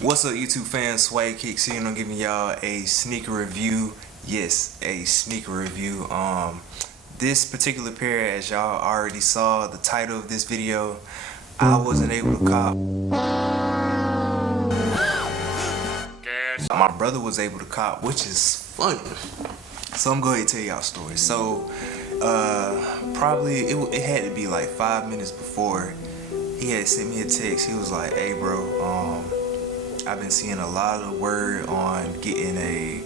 What's up, YouTube fans? Swag Kicks here, and I'm giving y'all a sneaker review. Yes, a sneaker review. This particular pair, as y'all already saw the title of this video, I wasn't able to cop. My brother was able to cop, which is funny. So I'm going to tell y'all a story. So, probably it had to be like 5 minutes before. He had sent me a text. He was like, "Hey, bro, I've been seeing a lot of word on getting a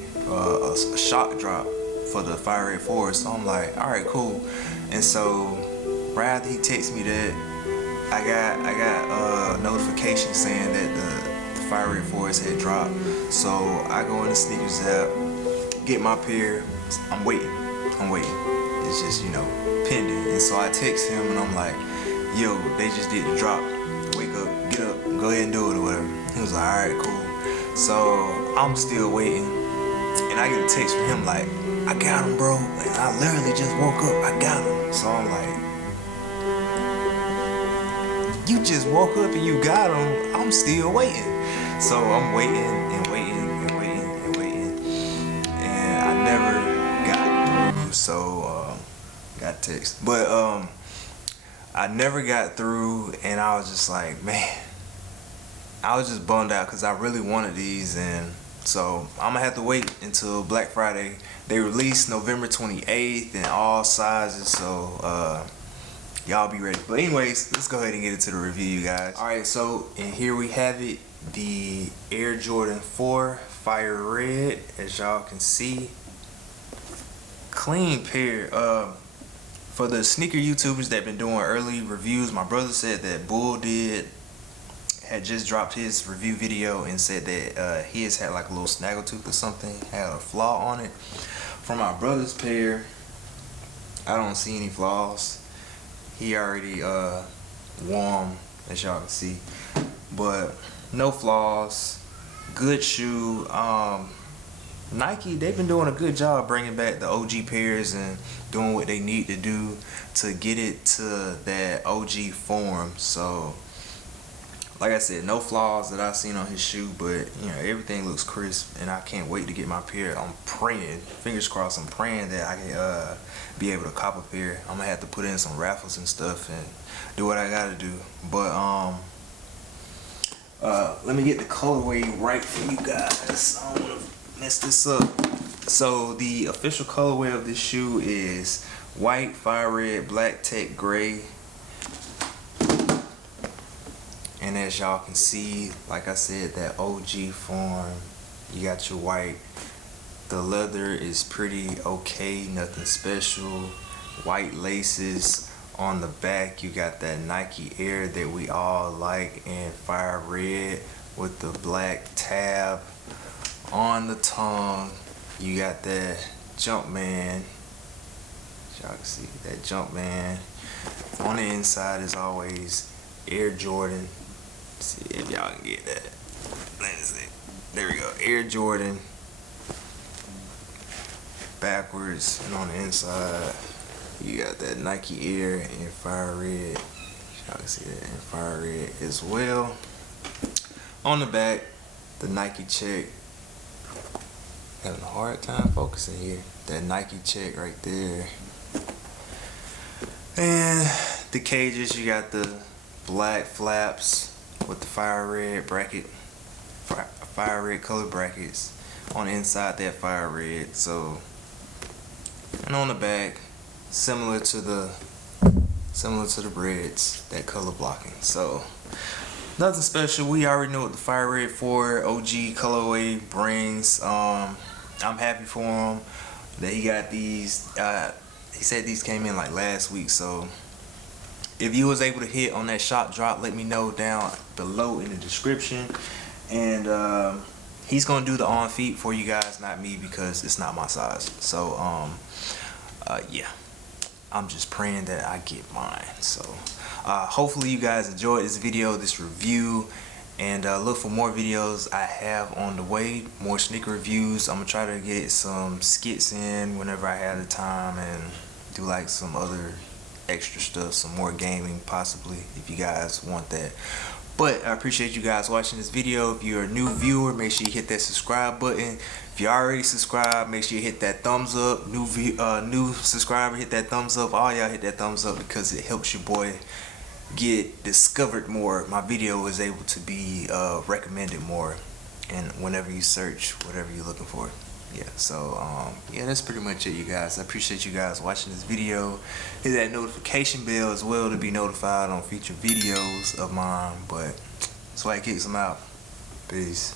shock drop for the Fire Red 4." So I'm like, all right, cool. And so right after he texted me that, I got a notification saying that the Fire Red 4s had dropped. So I go in the sneakers app, get my pair. I'm waiting. It's just, pending. And so I text him and I'm like, "Yo, they just did the drop. Wake up, get up, go ahead and do it," or whatever. He was like, "Alright, cool." So I'm still waiting, and I get a text from him like, "I got him, bro." And I literally just woke up, I got him. So I'm like, "You just woke up and you got him? I'm still waiting." So I'm waiting and waiting and waiting and waiting, and I never got through. So got text, but I never got through, and I was just like, man, I was just bummed out because I really wanted these. And so I'm gonna have to wait until Black Friday. They release November 28th in all sizes, so y'all be ready. But anyways, let's go ahead and get into the review, you guys. All right, so and here we have it, the Air Jordan 4 Fire Red. As y'all can see, clean pair. For the sneaker YouTubers that been doing early reviews, my brother said that Bull had just dropped his review video and said that his had like a little snaggletooth or something, had a flaw on it. For my brother's pair, I don't see any flaws. He already warm, as y'all can see, but no flaws. Good shoe. Nike, they've been doing a good job bringing back the OG pairs and doing what they need to do to get it to that OG form. So like I said, no flaws that I've seen on his shoe, but everything looks crisp, and I can't wait to get my pair. I'm praying, fingers crossed, I'm praying that I can be able to cop a pair. I'm gonna have to put in some raffles and stuff and do what I gotta do. But let me get the colorway right for you guys. I don't wanna mess this up. So the official colorway of this shoe is white, fire red, black tech gray. And as y'all can see, like I said, that OG form. You got your white. The leather is pretty okay, nothing special. White laces on the back. You got that Nike Air that we all like, and fire red with the black tab on the tongue. You got that Jumpman. As y'all can see, that Jumpman. On the inside is always Air Jordan. See if y'all can get that. Let's see. There we go. Air Jordan. Backwards, and on the inside you got that Nike Air and fire red. Y'all can see that in fire red as well. On the back, the Nike check. Having a hard time focusing here. That Nike check right there. And the cages, you got the black flaps with the fire red bracket, fire red color brackets on the inside, that fire red. So, and on the back, similar to the Reds, that color blocking. So nothing special. We already know what the Fire Red 4 OG colorway brings. I'm happy for him that he got these. He said these came in like last week, so if you was able to hit on that shot drop, let me know down below in the description. And he's gonna do the on feet for you guys, not me, because it's not my size. So yeah, I'm just praying that I get mine. So hopefully you guys enjoyed this video, this review, and look for more videos I have on the way, more sneaker reviews. I'm gonna try to get some skits in whenever I have the time, and do like some other extra stuff, some more gaming possibly, if you guys want that. But I appreciate you guys watching this video. If you're a new viewer, make sure you hit that subscribe button. If you already subscribed, make sure you hit that thumbs up. New subscriber, hit that thumbs up. All y'all hit that thumbs up because it helps your boy get discovered more. My video is able to be recommended more, and whenever you search whatever you're looking for. Yeah, so yeah, that's pretty much it, you guys. I appreciate you guys watching this video. Hit that notification bell as well to be notified on future videos of mine. But Swag kicks them out. Peace.